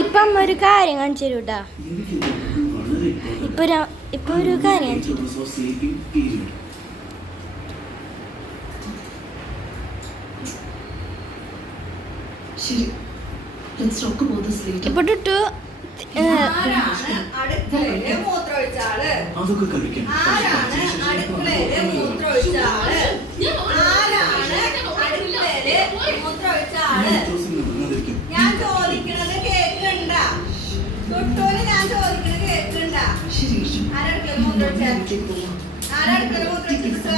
ഇപ്പം ഒരു കാര്യം കാണിച്ചു തരൂട്ടാ. ഇപ്പൊ ഒരു കാര്യം കാണിച്ചു തരും. ഇപ്പൊ ടുട്ടു അതൊക്കെ കഴിക്കാം. ഞാൻ ചോദിക്കണത് കേക്കണ്ട. തൊട്ടോല് ഞാൻ ചോദിക്കണത് കേക്കണ്ട. ആരടുക്കല് മൂത്രമൊഴിച്ചാ? ആരടുക്കല് മൂത്രമൊഴിച്ചാ?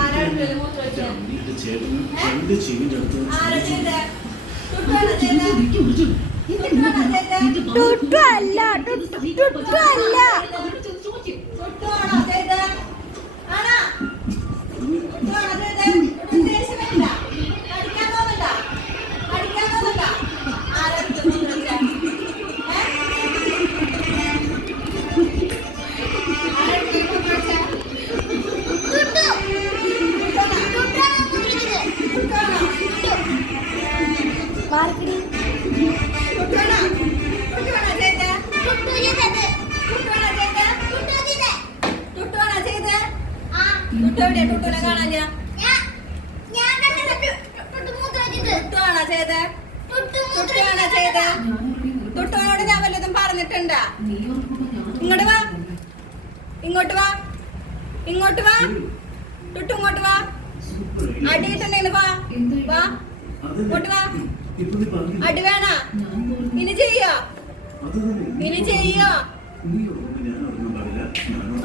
ആരടുക്കല് മൂത്രമൊഴിച്ചാ? ആരാ ചെയ്തേ? തൊട്ടോളാ ചെയ്തേ? തൊട്ടോളാ ചെയ്തേ? ടുട്ടു അല്ല, ടുട്ടു അല്ല. തൊട്ടോളാ ചെയ്തേ? ആണാ? തൊട്ടോളാ ചെയ്തേ? തൊട്ടു ദേഷ്യമില്ല. അടിക്കാൻ തോന്നണ്ട. അടിക്കാൻ തോന്നണ്ട. ആരടുക്കല് മൂത്രമൊഴിച്ചാ? ആരടുക്കല് മൂത്രമൊഴിച്ചാ? മാർക്കടി തൊട്ടോനോട് ഞാൻ വല്ലതും പറഞ്ഞിട്ടുണ്ടാ? ഇങ്ങോട്ട് വാ, ഇങ്ങോട്ട് വാ, ഇങ്ങോട്ട് വാ. തൊട്ടു ഇങ്ങോട്ട് വാ. അടിയിട്ടുണ്ടെങ്കിൽ വാ, വാ, ഇങ്ങോട്ട് വാ. അടി വേണ? ഇനി ചെയ്യോ? ഇനി ചെയ്യോ?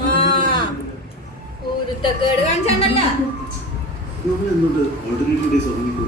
ആ ഊരുത്തക്കേട് കാണിച്ചാണ്ടല്ലോ.